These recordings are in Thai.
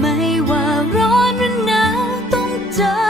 ไม่ว่าร้อนหรือหนาวต้องเจอ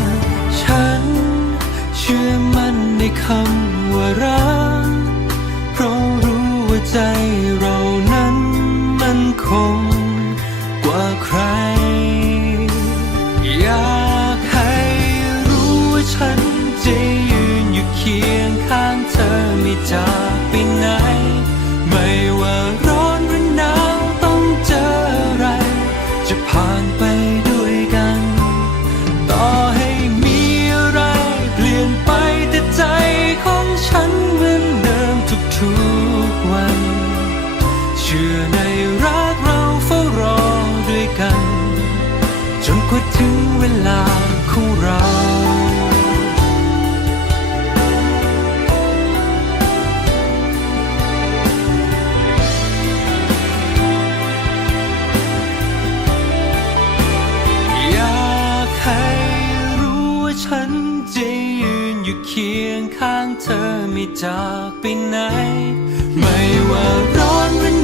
ชื่อมั่นในคำว่ารักเพราะรู้ว่าใจเรานั้นมันคงกว่าใคร อยากให้รู้ว่าฉันจะยืนอยู่เคียงข้างเธอไม่จากไปไหน ไม่ว่าร้อนหรือหนาวต้องเจออะไร จะผ่านไปด้วย ในรักเราเฝ้ารอด้วยกัน จนกว่าถึงเวลาของเราอยากให้รู้ว่าฉันจะยืนอยู่เคียงข้างเธอไม่จากไปไหน ไม่ว่าร้อนหรือ